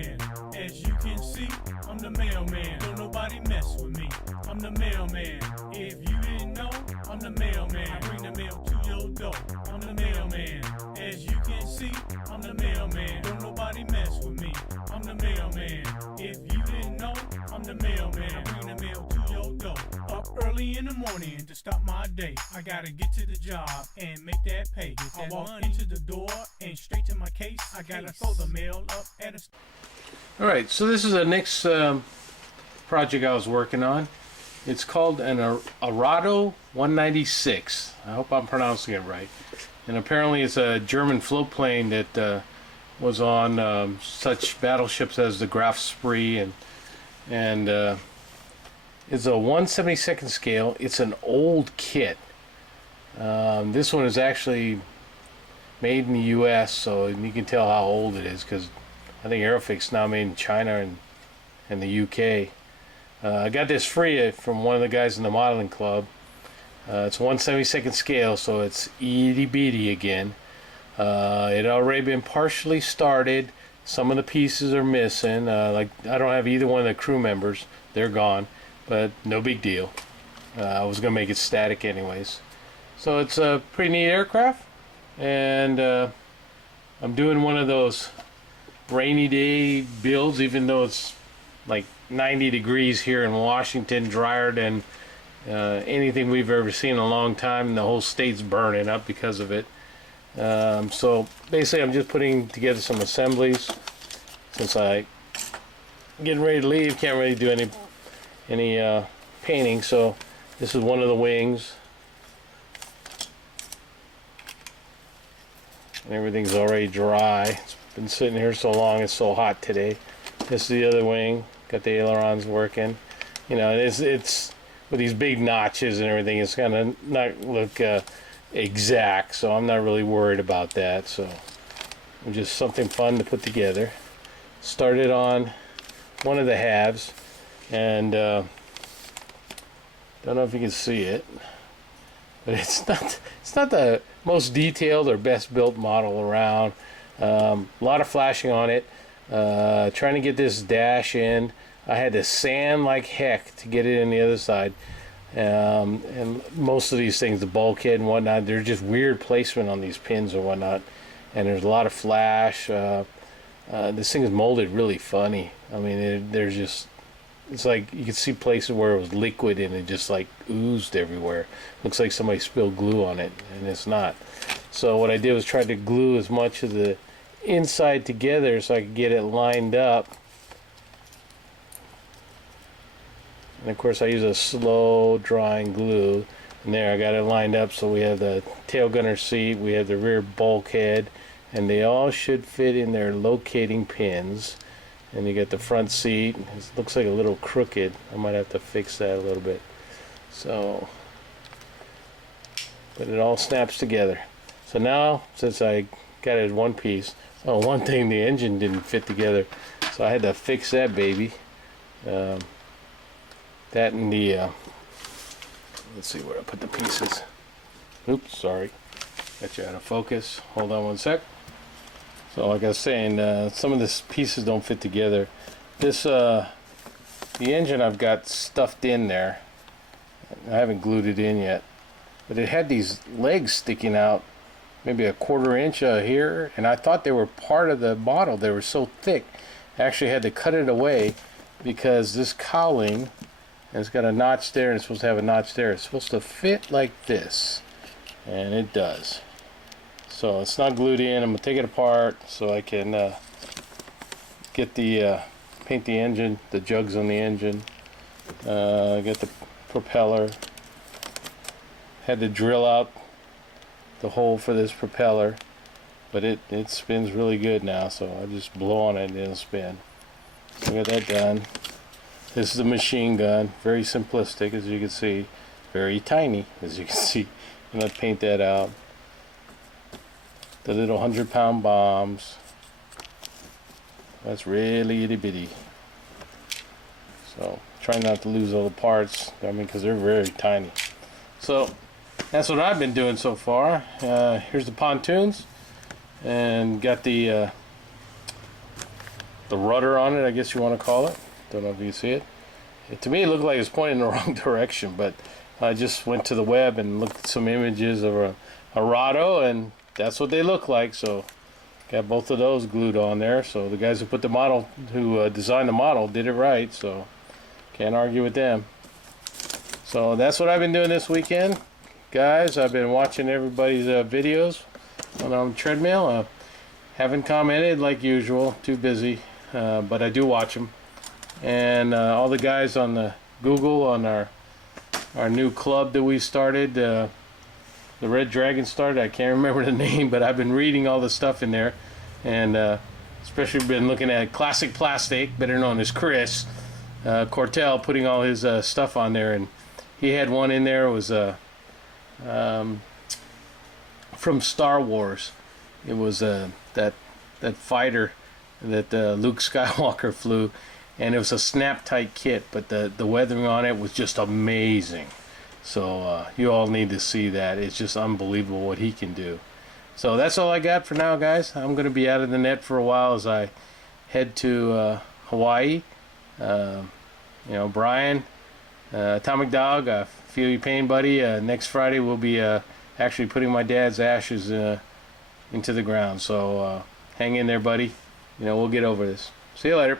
mailman. As you can see, I'm the mailman. Don't nobody mess with me. I'm the mailman. If you didn't know, I'm the mailman. I bring the mail to your door. I'm the mailman. As you can see, I'm the mailman. Don't nobody mess with me. I'm the mailman. If you didn't know, I'm the mailman. I bring the mail to your door. Up early in the morning to start my day. I gotta get to the job and make that pay. I walk into the door and straight to my case. I gotta throw the mail up at a... Alright, so this is the next project I was working on. It's called an Arado 196. I hope I'm pronouncing it right. And apparently it's a German float plane that was on such battleships as the Graf Spee, and it's a 1/72nd scale. It's an old kit. This one is actually made in the US, so you can tell how old it is because I think Airfix now made in China and the UK. I got this free from one of the guys in the modeling club. It's 1/72nd scale, so it's itty bitty again. It already been partially started. Some of the pieces are missing. Like I don't have either one of the crew members; they're gone. But no big deal. I was gonna make it static anyways. So it's a pretty neat aircraft, and I'm doing one of those rainy day builds, even though it's like 90 degrees here in Washington, drier than anything we've ever seen in a long time, and the whole state's burning up because of it. So basically I'm just putting together some assemblies since I'm getting ready to leave. Can't really do any painting, so this is one of the wings, and everything's already dry. It's been sitting here so long, it's so hot today. This is the other wing, got the ailerons working. You know, it's with these big notches and everything, it's gonna not look exact, so I'm not really worried about that. So just something fun to put together. Started on one of the halves, and don't know if you can see it, but it's not the most detailed or best built model around. A lot of flashing on it. Trying to get this dash in, I had to sand like heck to get it in the other side. And most of these things, the bulkhead and whatnot, they're just weird placement on these pins and whatnot, and there's a lot of flash. This thing is molded really funny. I mean, there's just, it's like you can see places where it was liquid and it just like oozed everywhere. Looks like somebody spilled glue on it, and it's not. So what I did was try to glue as much of the inside together so I could get it lined up. And of course I use a slow drying glue, and there I got it lined up. So we have the tail gunner seat, we have the rear bulkhead, and they all should fit in their locating pins. And you got the front seat. It looks like a little crooked. I might have to fix that a little bit. So, but it all snaps together. So now, since I got it in one piece, oh, one thing, the engine didn't fit together, so I had to fix that baby. That and the let's see where I put the pieces. Oops, sorry, got you out of focus. Hold on one sec. So like I was saying, some of these pieces don't fit together. This the engine I've got stuffed in there. I haven't glued it in yet, but it had these legs sticking out maybe a 1/4 inch here, and I thought they were part of the model. They were so thick I actually had to cut it away because this cowling, and it's got a notch there and it's supposed to have a notch there, it's supposed to fit like this, and it does. So it's not glued in. I'm gonna take it apart so I can get the paint the engine, the jugs on the engine, get the propeller. Had to drill out the hole for this propeller, but it spins really good now, so I just blow on it and it'll spin. So I got that done. This is the machine gun, very simplistic as you can see, very tiny as you can see. I'm gonna paint that out. The little 100-pound bombs, that's really itty bitty. So try not to lose all the parts, I mean, because they're very tiny. So that's what I've been doing so far. Here's the pontoons, and got the rudder on it, I guess you want to call it. Don't know if you can see it. To me, it looked like it was pointing in the wrong direction, but I just went to the web and looked at some images of a Arado, and that's what they look like. So got both of those glued on there. So the guys who put the model, who designed the model, did it right. So can't argue with them. So that's what I've been doing this weekend, guys. I've been watching everybody's videos on the treadmill. Haven't commented like usual, too busy, but I do watch them. And all the guys on the Google on our new club that we started, the Red Dragon started. I can't remember the name, but I've been reading all the stuff in there, and especially been looking at Classic Plastic, better known as Chris Cortell, putting all his stuff on there. And he had one in there. It was from Star Wars. It was that fighter that Luke Skywalker flew, and it was a snap tight kit, but the weathering on it was just amazing. So you all need to see that. It's just unbelievable what he can do. So that's all I got for now, guys. I'm going to be out of the net for a while as I head to Hawaii. Brian, Atomic Dog, feel your pain, buddy. Next Friday we'll be actually putting my dad's ashes into the ground. So hang in there, buddy. We'll get over this. See you later.